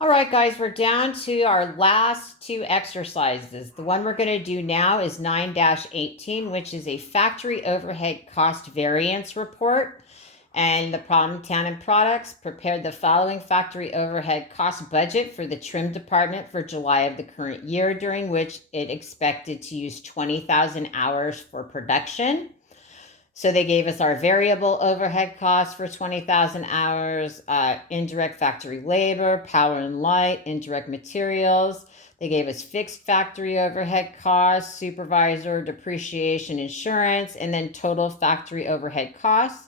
All right, guys, we're down to our last two exercises. The one we're going to do now is 9-18, which is a factory overhead cost variance report. And the problem, Tannen Products prepared the following factory overhead cost budget for the trim department for July of the current year, during which it expected to use 20,000 hours for production. So they gave us our variable overhead costs for 20,000 hours, indirect factory labor, power and light, indirect materials. They gave us fixed factory overhead costs, supervisor, depreciation, insurance, and then total factory overhead costs.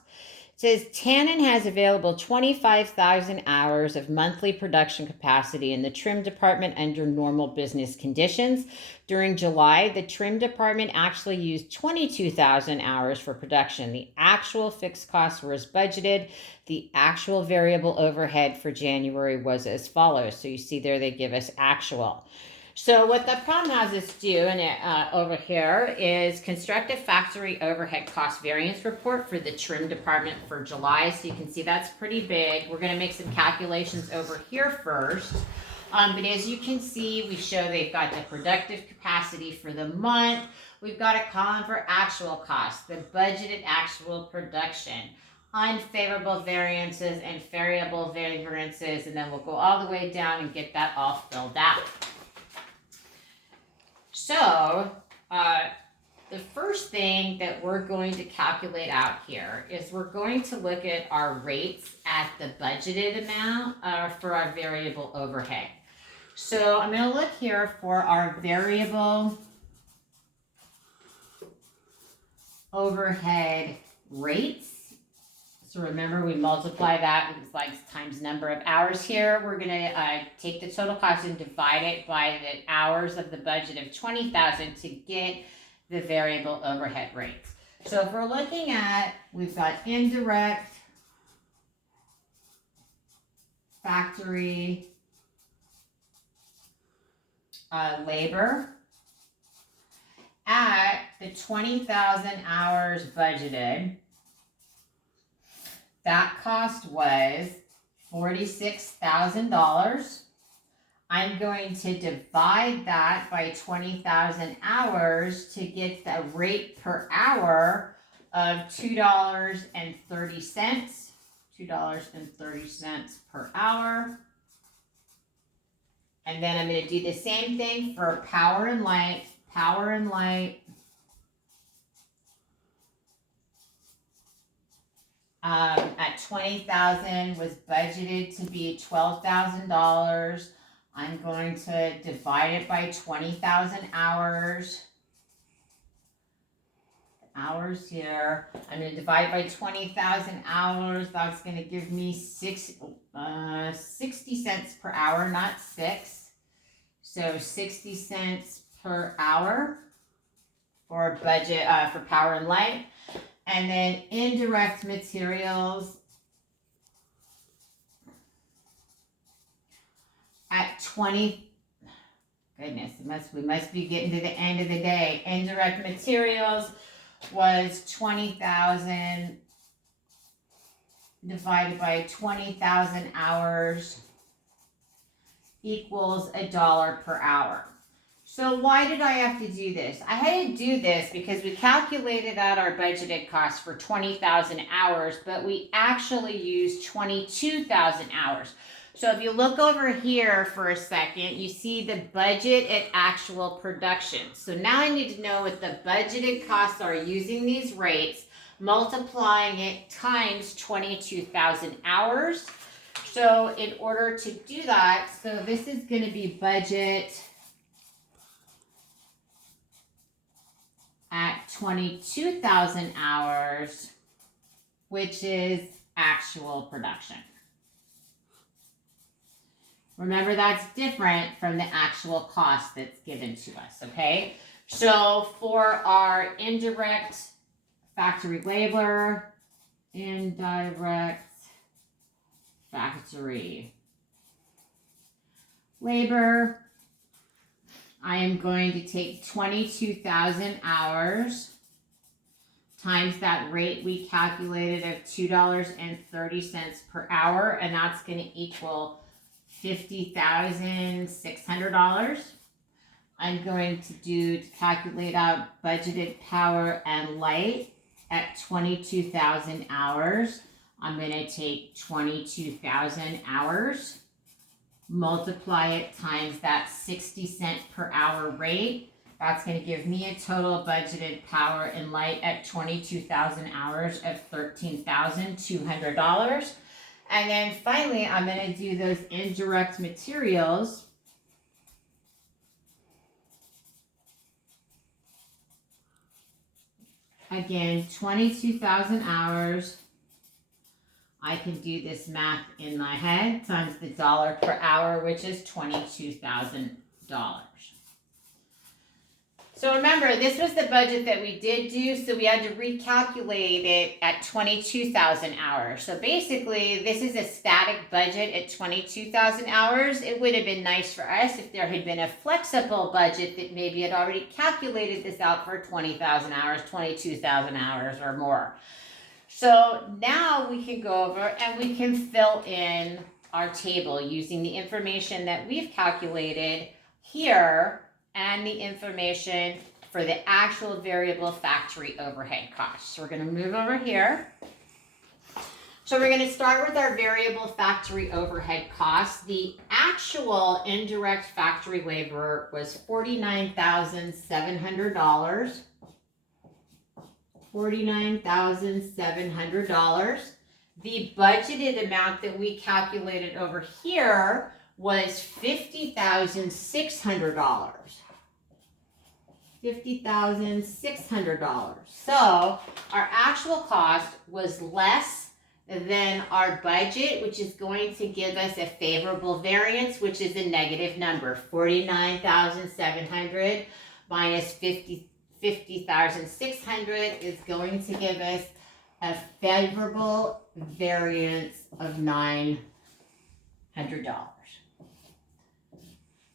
It says Tannen has available 25,000 hours of monthly production capacity in the trim department under normal business conditions. During July, the trim department actually used 22,000 hours for production. The actual fixed costs were as budgeted. The actual variable overhead for January was as follows. So you see there they give us actual. So what the problem has us do over here is construct a factory overhead cost variance report for the trim department for July. So you can see that's pretty big. We're going to make some calculations over here first. But as you can see, we show they've got the productive capacity for the month. We've got a column for actual costs, the budgeted actual production, unfavorable variances and variable variances, and then we'll go all the way down and get that all filled out. So, the first thing that we're going to calculate out here is we're going to look at our rates at the budgeted amount for our variable overhead. So I'm going to look here for our variable overhead rates. So remember, we multiply that with like times number of hours here. We're going to take the total cost and divide it by the hours of the budget of 20,000 to get the variable overhead rates. So if we're looking at, we've got indirect factory labor at the 20,000 hours budgeted. That cost was $46,000. I'm going to divide that by 20,000 hours to get the rate per hour of $2.30. $2.30 per hour. And then I'm going to do the same thing for power and light. Power and light. At 20,000 was budgeted to be $12,000. I'm going to divide it by 20,000 hours. Hours here. I'm going to divide by 20,000 hours. That's going to give me 60 cents per hour, not 6. So 60 cents per hour for budget for power and light. And then indirect materials at 20. Goodness, we must be getting to the end of the day. Indirect materials was 20,000 divided by 20,000 hours equals $1 per hour. So why did I have to do this? I had to do this because we calculated out our budgeted cost for 20,000 hours, but we actually used 22,000 hours. So if you look over here for a second, you see the budget at actual production. So now I need to know what the budgeted costs are using these rates, multiplying it times 22,000 hours. So in order to do that, so this is going to be budget at 22,000 hours, which is actual production. Remember, that's different from the actual cost that's given to us, okay? So for our indirect factory labor, indirect factory labor, I am going to take 22,000 hours times that rate we calculated of $2.30 per hour, and that's going to equal $50,600. I'm going to calculate out budgeted power and light at 22,000 hours. I'm going to take 22,000 hours, multiply it times that 60-cent per hour rate. That's going to give me a total budgeted power and light at 22,000 hours of $13,200. And then finally, I'm going to do those indirect materials. Again, 22,000 hours. I can do this math in my head times the dollar per hour, which is $22,000. So remember, this was the budget that we did do, so we had to recalculate it at 22,000 hours. So basically, this is a static budget at 22,000 hours. It would have been nice for us if there had been a flexible budget that maybe had already calculated this out for 20,000 hours, 22,000 hours or more. So now we can go over and we can fill in our table using the information that we've calculated here and the information for the actual variable factory overhead costs. So we're going to move over here. So we're going to start with our variable factory overhead costs. The actual indirect factory labor was $49,700. $49,700. The budgeted amount that we calculated over here was $50,600. $50,600. So our actual cost was less than our budget, which is going to give us a favorable variance, which is a negative number. 49,700 minus 50,600 is going to give us a favorable variance of $900.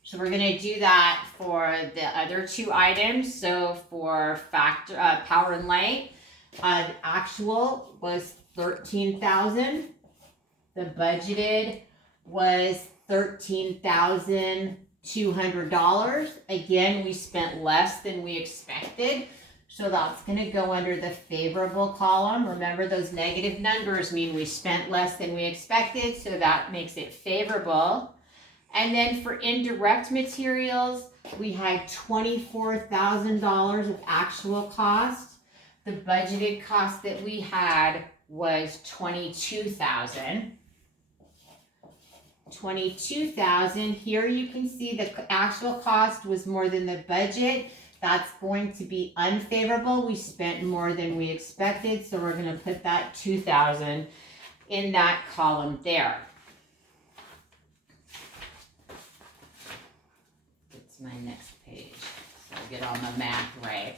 So we're going to do that for the other two items. So for power and light, the actual was 13,000. The budgeted was $13,200. Again, we spent less than we expected. So that's going to go under the favorable column. Remember, those negative numbers mean we spent less than we expected. So that makes it favorable. And then for indirect materials, we had $24,000 of actual cost. The budgeted cost that we had was $22,000. $22,000. Here you can see the actual cost was more than the budget. That's going to be unfavorable. We spent more than we expected, so we're going to put that $2,000 in that column there. My next page, so I get all my math right.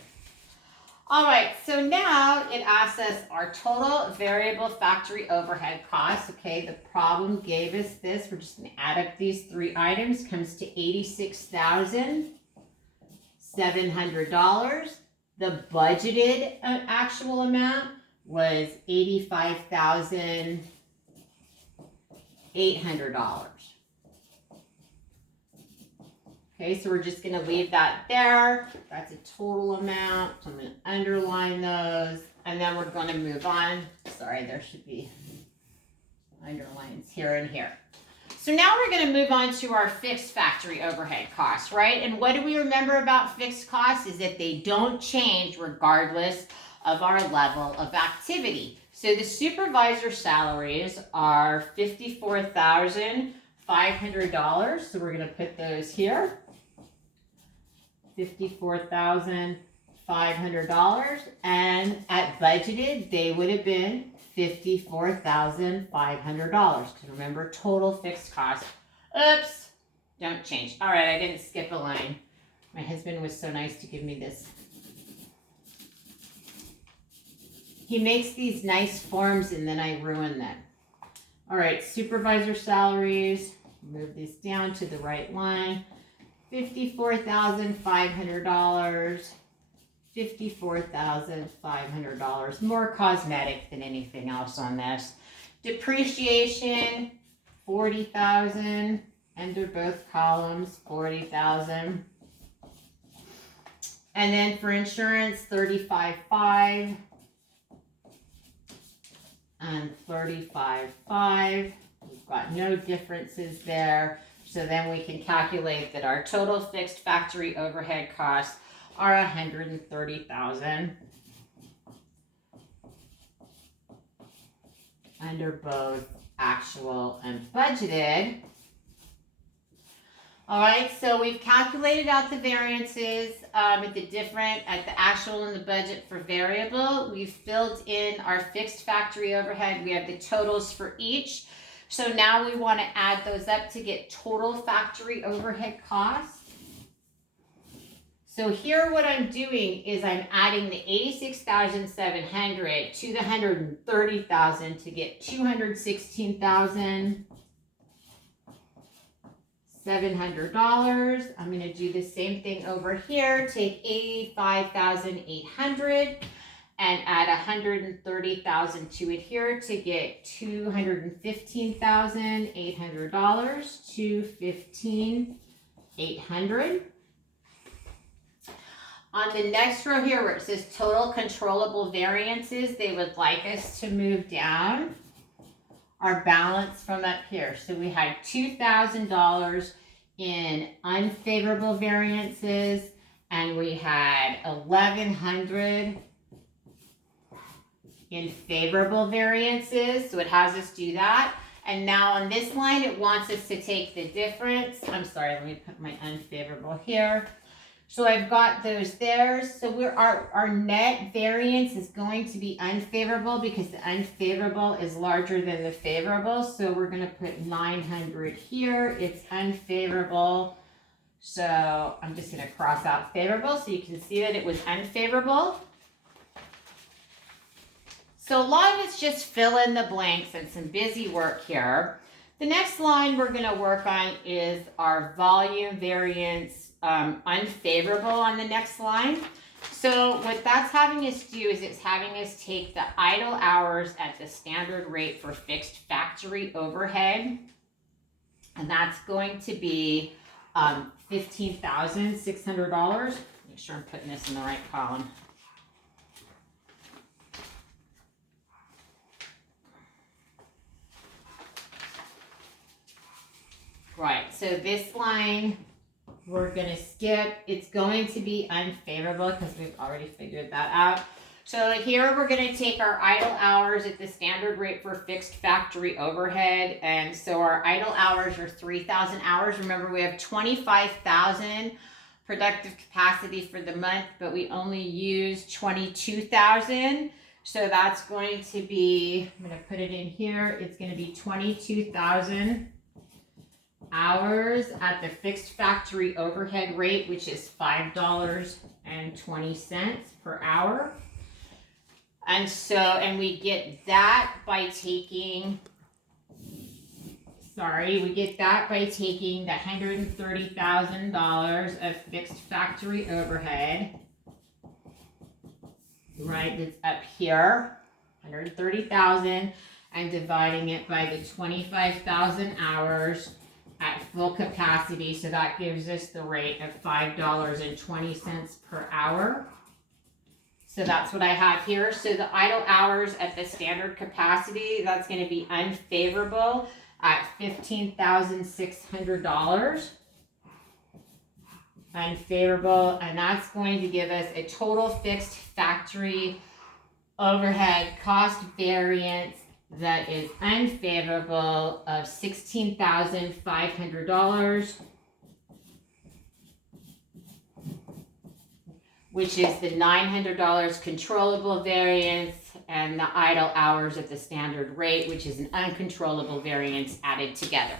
All right, so now it asks us our total variable factory overhead costs. Okay, the problem gave us this. We're just going to add up these three items. Comes to $86,700. The budgeted actual amount was $85,800. Okay, so we're just going to leave that there. That's a total amount. So I'm going to underline those. And then we're going to move on. Sorry, there should be underlines here and here. So now we're going to move on to our fixed factory overhead costs, right? And what do we remember about fixed costs is that they don't change regardless of our level of activity. So the supervisor salaries are $54,500. So we're going to put those here. $54,500, and at budgeted they would have been $54,500, because remember, total fixed cost. Oops, don't change. All right, I didn't skip a line. My husband was so nice to give me this. He makes these nice forms and then I ruin them. All right, supervisor salaries, move this down to the right line. $54,500, $54,500, more cosmetic than anything else on this. Depreciation, 40,000 under both columns, 40,000. And then for insurance, 35,500 and 35,500. We've got no differences there. So then we can calculate that our total fixed factory overhead costs are 130,000 under both actual and budgeted. All right, so we've calculated out the variances at the actual and the budget for variable. We've filled in our fixed factory overhead. We have the totals for each. So now we want to add those up to get total factory overhead costs. So here what I'm doing is I'm adding the 86,700 to the 130,000 to get 216,700. I'm going to do the same thing over here. Take 85,800 and add 130,000 to it here to get $215,800 to 15,800. On the next row here where it says total controllable variances, they would like us to move down our balance from up here. So we had $2,000 in unfavorable variances and we had 1,100 in favorable variances. So it has us do that. And now on this line, it wants us to take the difference. I'm sorry, let me put my unfavorable here. So I've got those there. So our net variance is going to be unfavorable because the unfavorable is larger than the favorable. So we're going to put 900 here. It's unfavorable. So I'm just going to cross out favorable so you can see that it was unfavorable. So a lot of it's just fill in the blanks and some busy work here. The next line we're going to work on is our volume variance unfavorable on the next line. So what that's having us do is it's having us take the idle hours at the standard rate for fixed factory overhead. And that's going to be $15,600. Make sure I'm putting this in the right column. Right, so this line we're going to skip. It's going to be unfavorable because we've already figured that out. So here we're going to take our idle hours at the standard rate for fixed factory overhead. And so our idle hours are 3,000 hours. Remember, we have 25,000 productive capacity for the month, but we only use 22,000. So that's going to be, I'm going to put it in here. It's going to be 22,000 hours at the fixed factory overhead rate, which is $5.20 per hour. And so, and we get that by taking, we get that by taking the $130,000 of fixed factory overhead, right, that's up here, 130,000, and dividing it by the 25,000 hours at full capacity. So that gives us the rate of $5.20 per hour. So that's what I have here. So the idle hours at the standard capacity, that's going to be unfavorable at $15,600. Unfavorable, and that's going to give us a total fixed factory overhead cost variance that is unfavorable of $16,500, which is the $900 controllable variance and the idle hours at the standard rate, which is an uncontrollable variance added together.